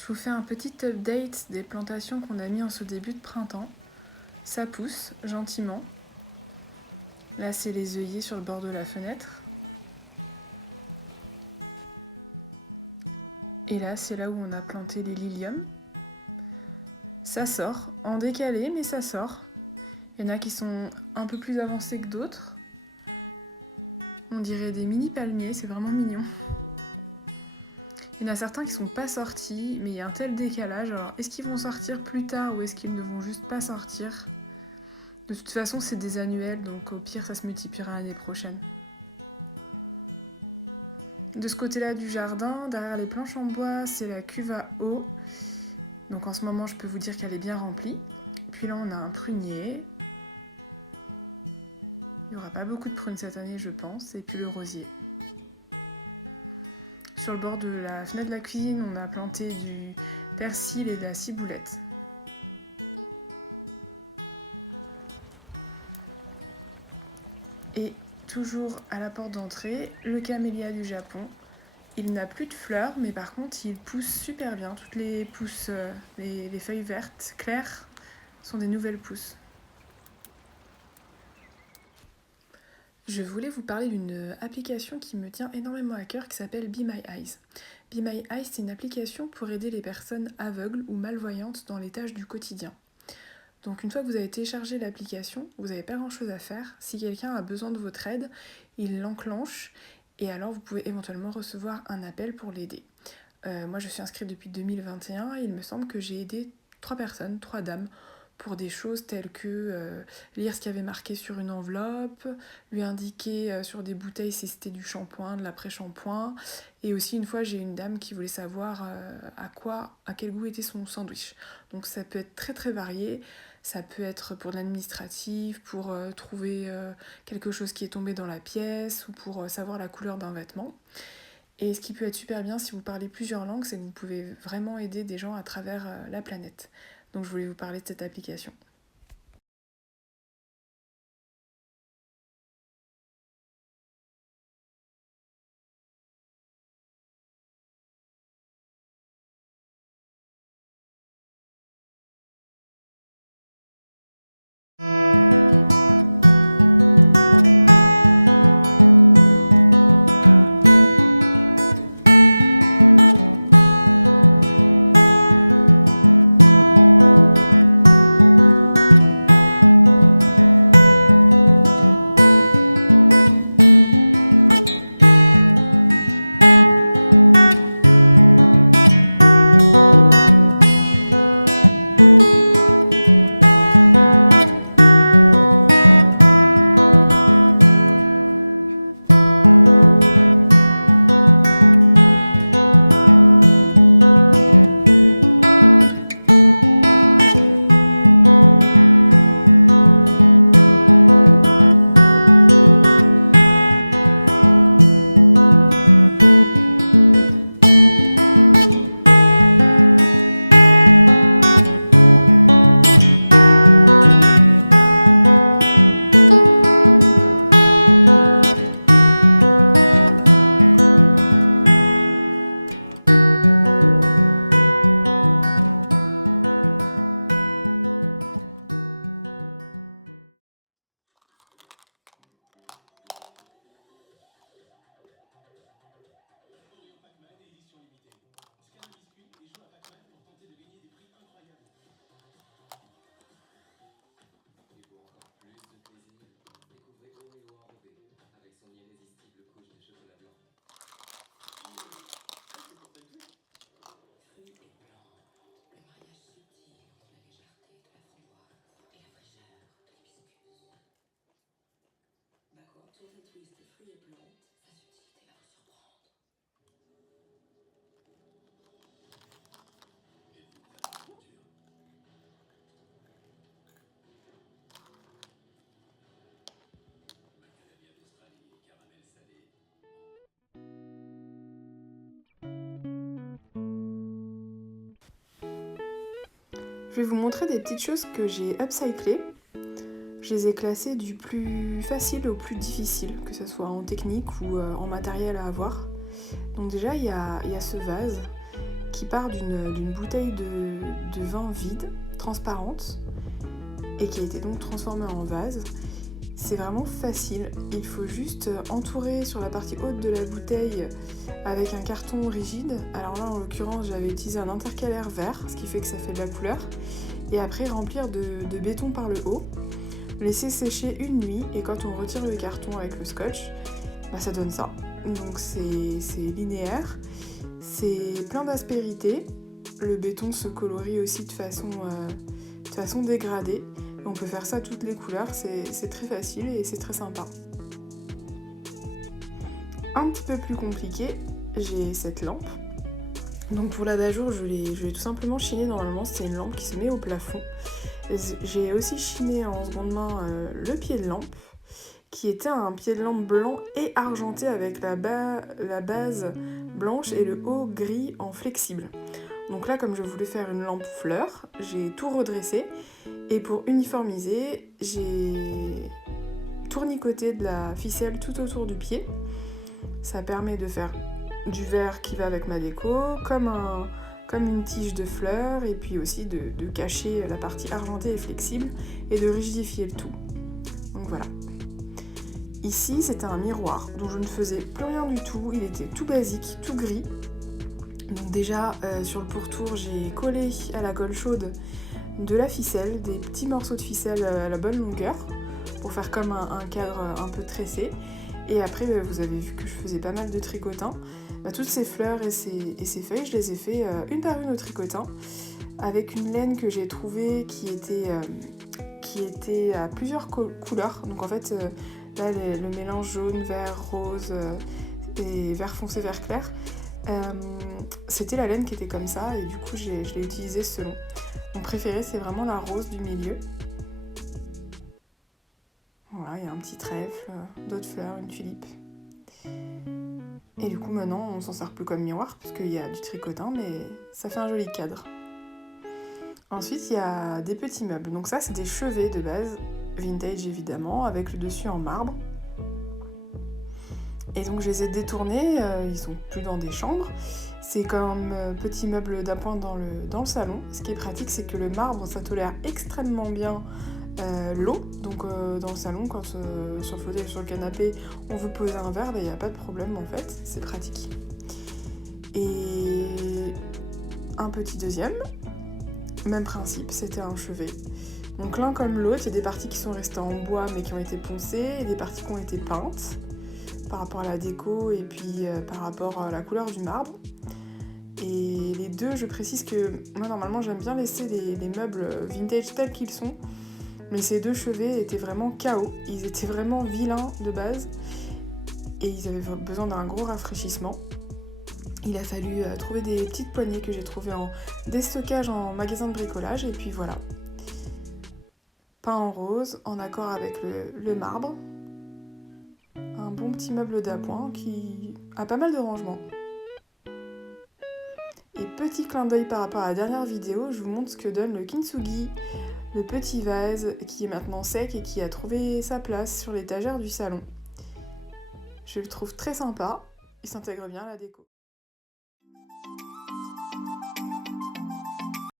Je vous fais un petit update des plantations qu'on a mis en ce début de printemps. Ça pousse gentiment. Là, c'est les œillets sur le bord de la fenêtre. Et là, c'est là où on a planté les liliums. Ça sort, en décalé, mais ça sort. Il y en a qui sont un peu plus avancés que d'autres. On dirait des mini palmiers, c'est vraiment mignon. Il y en a certains qui sont pas sortis, mais il y a un tel décalage. Alors, est-ce qu'ils vont sortir plus tard ou est-ce qu'ils ne vont juste pas sortir ? De toute façon, c'est des annuels, donc au pire, ça se multipliera l'année prochaine. De ce côté-là du jardin, derrière les planches en bois, c'est la cuve à eau. Donc en ce moment, je peux vous dire qu'elle est bien remplie. Puis là, on a un prunier. Il n'y aura pas beaucoup de prunes cette année, je pense. Et puis le rosier. Sur le bord de la fenêtre de la cuisine, on a planté du persil et de la ciboulette. Et toujours à la porte d'entrée, le camélia du Japon. Il n'a plus de fleurs, mais par contre, il pousse super bien. Toutes les pousses, les feuilles vertes claires sont des nouvelles pousses. Je voulais vous parler d'une application qui me tient énormément à cœur qui s'appelle Be My Eyes. Be My Eyes, c'est une application pour aider les personnes aveugles ou malvoyantes dans les tâches du quotidien. Donc une fois que vous avez téléchargé l'application, vous n'avez pas grand chose à faire. Si quelqu'un a besoin de votre aide, il l'enclenche et alors vous pouvez éventuellement recevoir un appel pour l'aider. Moi je suis inscrite depuis 2021 et il me semble que j'ai aidé 3 personnes, 3 dames, pour des choses telles que lire ce qu'il y avait marqué sur une enveloppe, lui indiquer sur des bouteilles si c'était du shampoing, de l'après-shampoing. Et aussi une fois j'ai une dame qui voulait savoir à quel goût était son sandwich. Donc ça peut être très très varié. Ça peut être pour de l'administratif, pour trouver quelque chose qui est tombé dans la pièce ou pour savoir la couleur d'un vêtement. Et ce qui peut être super bien si vous parlez plusieurs langues, c'est que vous pouvez vraiment aider des gens à travers la planète. Donc je voulais vous parler de cette application. Je vais vous montrer des petites choses que j'ai upcyclées. Je les ai classées du plus facile au plus difficile, que ce soit en technique ou en matériel à avoir. Donc déjà, il y a ce vase qui part d'une bouteille de vin vide, transparente, et qui a été donc transformée en vase. C'est vraiment facile, il faut juste entourer sur la partie haute de la bouteille avec un carton rigide. Alors là, en l'occurrence, j'avais utilisé un intercalaire vert, ce qui fait que ça fait de la couleur. Et après, remplir de béton par le haut, laisser sécher une nuit, et quand on retire le carton avec le scotch, ça donne ça. Donc c'est linéaire, c'est plein d'aspérité. Le béton se colorie aussi de façon dégradée. On peut faire ça à toutes les couleurs, c'est très facile et c'est très sympa. Un petit peu plus compliqué, j'ai cette lampe. Donc pour l'abat-jour, je l'ai tout simplement chinée. Normalement, c'est une lampe qui se met au plafond. J'ai aussi chiné en seconde main le pied de lampe, qui était un pied de lampe blanc et argenté avec la base blanche et le haut gris en flexible. Donc là, comme je voulais faire une lampe fleur, j'ai tout redressé. Et pour uniformiser, j'ai tournicoté de la ficelle tout autour du pied. Ça permet de faire du vert qui va avec ma déco, comme une tige de fleurs, et puis aussi de cacher la partie argentée et flexible, et de rigidifier le tout. Donc voilà. Ici, c'était un miroir dont je ne faisais plus rien du tout. Il était tout basique, tout gris. Donc déjà, sur le pourtour, j'ai collé à la colle chaude de la ficelle, des petits morceaux de ficelle à la bonne longueur, pour faire comme un cadre un peu tressé. Et après, vous avez vu que je faisais pas mal de tricotin. Toutes ces fleurs et ces feuilles, je les ai fait une par une au tricotin, avec une laine que j'ai trouvée qui était à plusieurs couleurs. Donc en fait, là, le mélange jaune, vert, rose et vert foncé, vert clair, c'était la laine qui était comme ça, et du coup je l'ai utilisée selon. Mon préféré, c'est vraiment la rose du milieu. Voilà, il y a un petit trèfle, d'autres fleurs, une tulipe. Et du coup maintenant on s'en sert plus comme miroir parce qu'il y a du tricotin, mais ça fait un joli cadre. Ensuite il y a des petits meubles. Donc ça c'est des chevets de base, vintage évidemment, avec le dessus en marbre. Et donc je les ai détournés, ils sont plus dans des chambres. C'est comme petit meuble d'appoint dans le salon. Ce qui est pratique, c'est que le marbre, ça tolère extrêmement bien l'eau. Donc dans le salon, quand sur le fauteuil ou sur le canapé, on veut poser un verre, il n'y a pas de problème en fait, c'est pratique. Et un petit deuxième, même principe, c'était un chevet. Donc l'un comme l'autre, il y a des parties qui sont restées en bois mais qui ont été poncées, et des parties qui ont été peintes par rapport à la déco et puis par rapport à la couleur du marbre. Et les deux, je précise que moi normalement j'aime bien laisser les meubles vintage tels qu'ils sont, mais ces deux chevets étaient vraiment KO, ils étaient vraiment vilains de base et ils avaient besoin d'un gros rafraîchissement. Il a fallu trouver des petites poignées que j'ai trouvées en déstockage en magasin de bricolage, et puis voilà. Peint en rose, en accord avec le marbre. Un bon petit meuble d'appoint qui a pas mal de rangements. Et petit clin d'œil par rapport à la dernière vidéo, je vous montre ce que donne le kintsugi, le petit vase qui est maintenant sec et qui a trouvé sa place sur l'étagère du salon. Je le trouve très sympa, il s'intègre bien à la déco.